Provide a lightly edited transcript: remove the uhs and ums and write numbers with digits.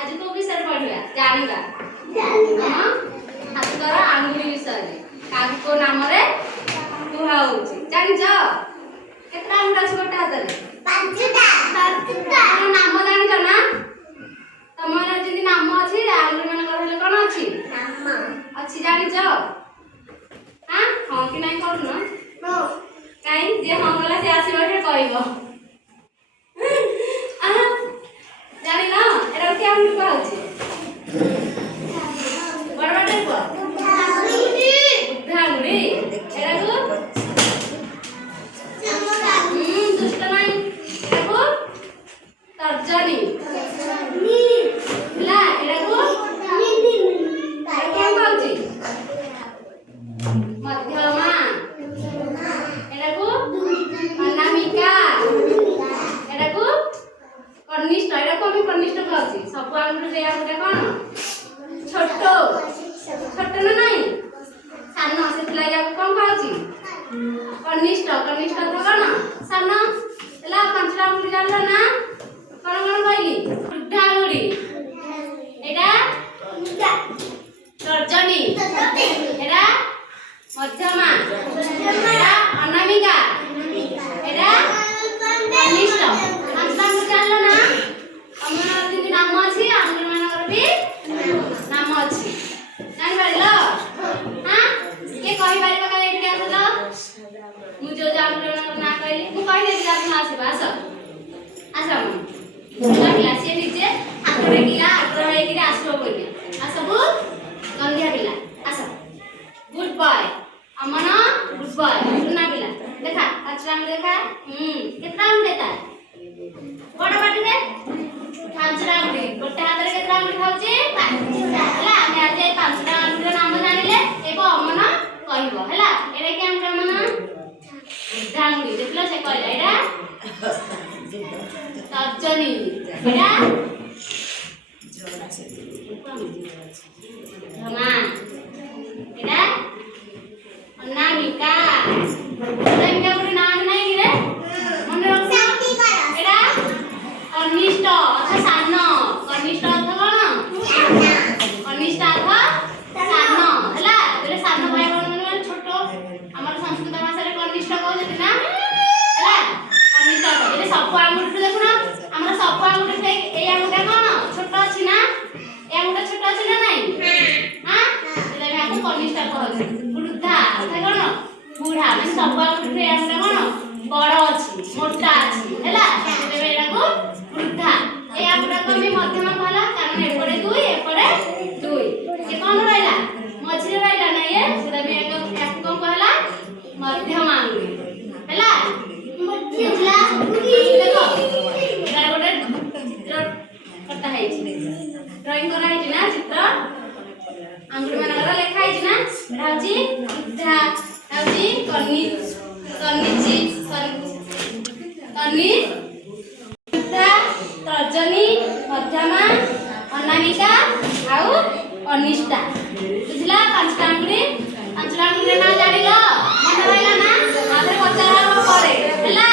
आज को विषय पढ़िया जानिबा हाथर आंगुली विषय काको नाम रे कुहा होची जानिछ केतरा आंगुल अछि गोटे हाथ रे पांचटा नाम जानिछ ना तमर जदी नाम अछि आंगुल मन कहले कोन अछि नाम अछि जानिछ हां हां कि नै कहू ना हो काई जे हम वाला से आसीबा के कहइबो जानि ना एरा के आंगुल को अछि बड़ बड़ को बुद्धांगुली एरा को दुष्ट नाही एरा को तर्जनी ला एरा को क्या कहउची मध्यमा एरा को अनामिका एरा को कनिष्ठ एरा को भी कनिष्ठ कहउची सब आंगुल जे आंगुल कोन छोट छोट ना नहीं सानो से लाया कोन कहउची कनिष्ठ कनिष्ठ तो कोन सानो एला पांचटा आंगुल जानला ना कोन कोन कहली बुद्धांगुली एटा तर्जनी एटा मध्यमा एटा अनामिका एटा कनिष्ठ पांचटा आंगुल जानला ना हमर जदी नाम अछि आंगुल मानकर भी नाम अछि जानि पारिलो हां के कहि पारिबा का एठी आसलो मु जो आंगुल मानकर ना कहली मु कहि देबी आपण आसीबा आस आसाम लागला से निजे हाथरे किला आग्रह हेकि आसलो बोली आसबु गंधिया पिला आस गुड बॉय अमन गुड बॉय सुना पिला देखा पांचटा आंगुल देखा केतना आंगुल देता बड़ बाटी रे पांचटा आंगुल गोटे हाथ रे केतना आंगुल खाउची पांचटा हला ଆମେ आज पांचटा आंगुल नाम जानिले एबो अमन कहइबो हला एरे के आंगुल अमन बुद्धांगुली देखलो से कहला एरा तर्जनी एरा धमा एरा अनामिका अनामिका पुरी नाम नाही कि रे मन रखो एरा कनिष्ठ अथ सानो कनिष्ठ अथ कोन कनिष्ठ अथ सानो हला तोरे सानो भाई बहन छोट हमर संस्कृत भाषा रे कनिष्ठ कहउ जति ना हला कनिष्ठ एरे सब आंगुल देखुना हमर सब आंगुल से ए आंगुल कोन छोट अछि ना ए आंगुल छोट अछि ना नाही हां एले मैं आपको कनिष्ठ कहउ वृद्धा अथ कोन बूढ़ा माने सब आंगुल से आंगुल कोन बड़ अछि मोटा अछि हला एले एरा को वृद्धा ए आंगुल को मी मध्यमा कहला कारण एपरे 2 एपरे 2 ये कोन रहला मझिरे रहला ना ये सेदा मी एक कोन कहला मध्यमा आंगुल हला मध्यमा देखो एरा गोटे चित्र कटा है ड्राइंग करा है ना चित्र आंगुल मानकर लेखा है ना राजी बुद्धा राजी कनिची बुद्धा तर्जनी मध्यमा अनामिका आउ कनिष्ठा बुझला पांचटा आंगुल ना जानिलो मन रहला ना आधे पचारा करे हला